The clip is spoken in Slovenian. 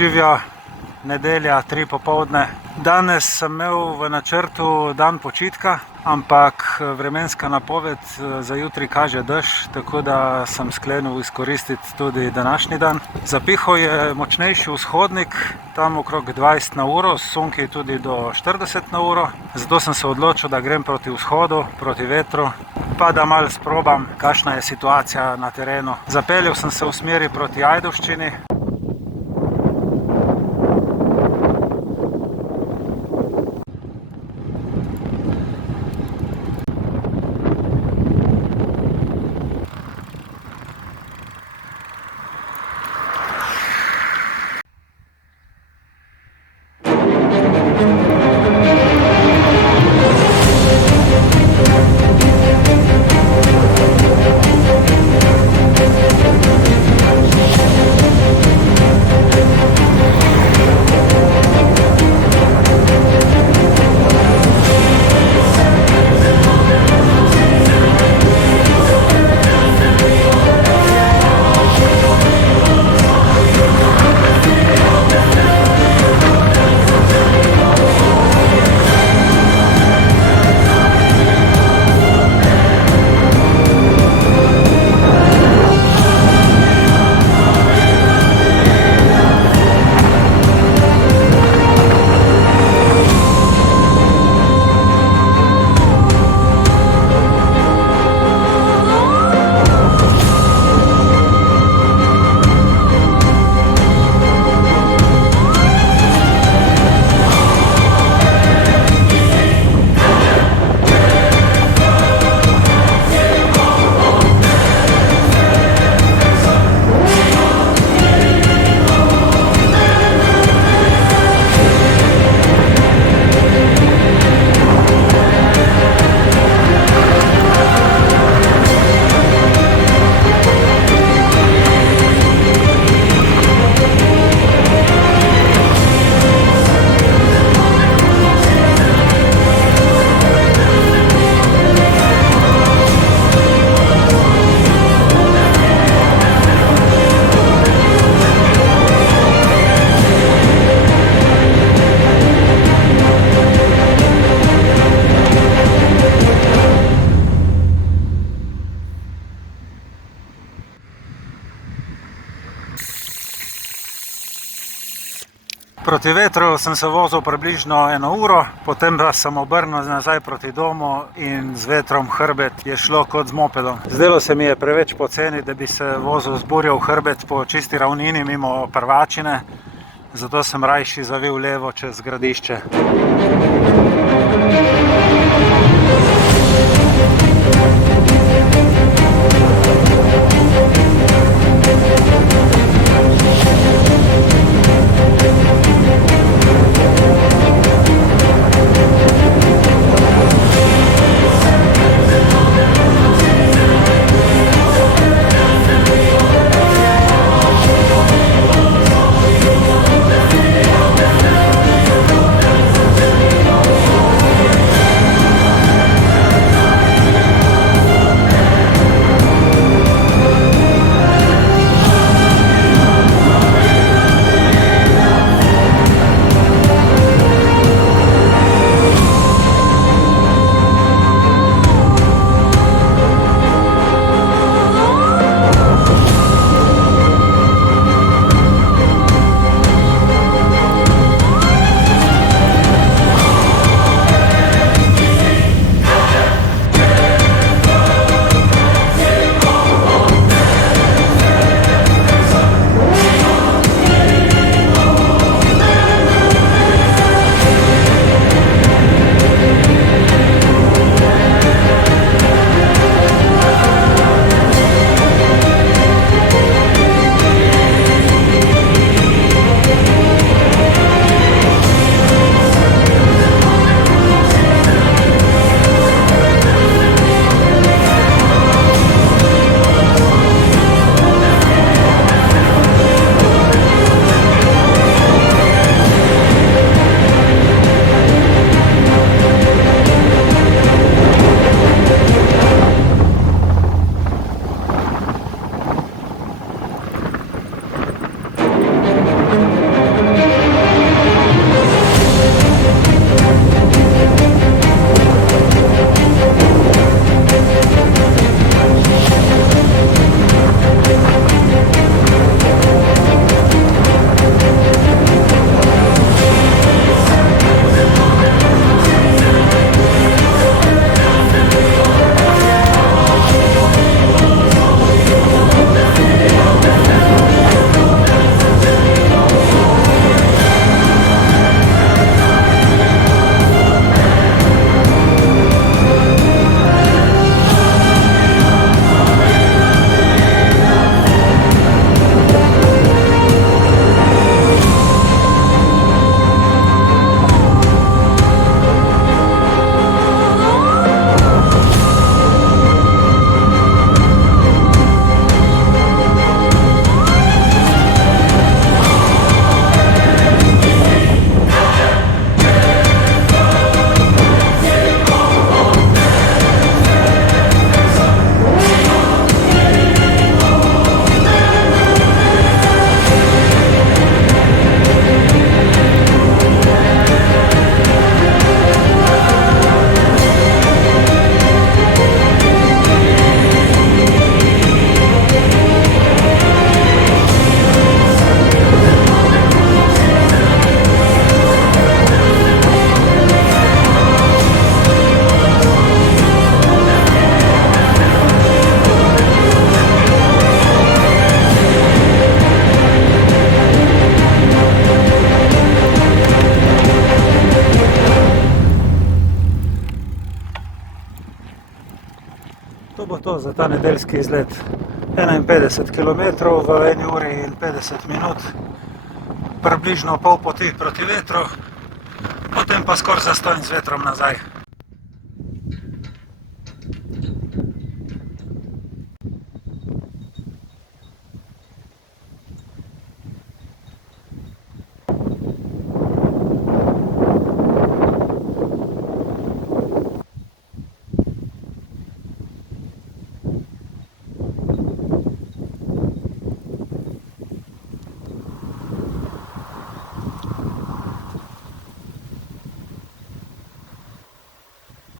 Živjo, nedelja, 3 popoldne. Danes sem imel v načrtu dan počitka, ampak vremenska napoved za jutri kaže dež, tako da sem sklenil izkoristiti tudi današnji dan. Zapihal je močnejši vzhodnik, tam okrog 20 na uro, sunki tudi do 40 na uro. Zato sem se odločil, da grem proti vzhodu, proti vetru, pa da malo sprobam, kakšna je situacija na terenu. Zapeljal sem se v smeri proti Ajdovščini. Proti vetru sem se vozil približno 1 uro, potem pa sem obrnil nazaj proti domu in z vetrom hrbet je šlo kot z mopedom. Zdelo se mi je preveč poceni, da bi se vozil z burjo v hrbet po čisti ravnini mimo Prvačine, zato sem rajši zavil levo čez Gradišče. za ta nedeljski izlet. 51 km v 1 uri in 50 minut, približno pol poti proti vetru, potem pa skoraj zastonj z vetrom nazaj.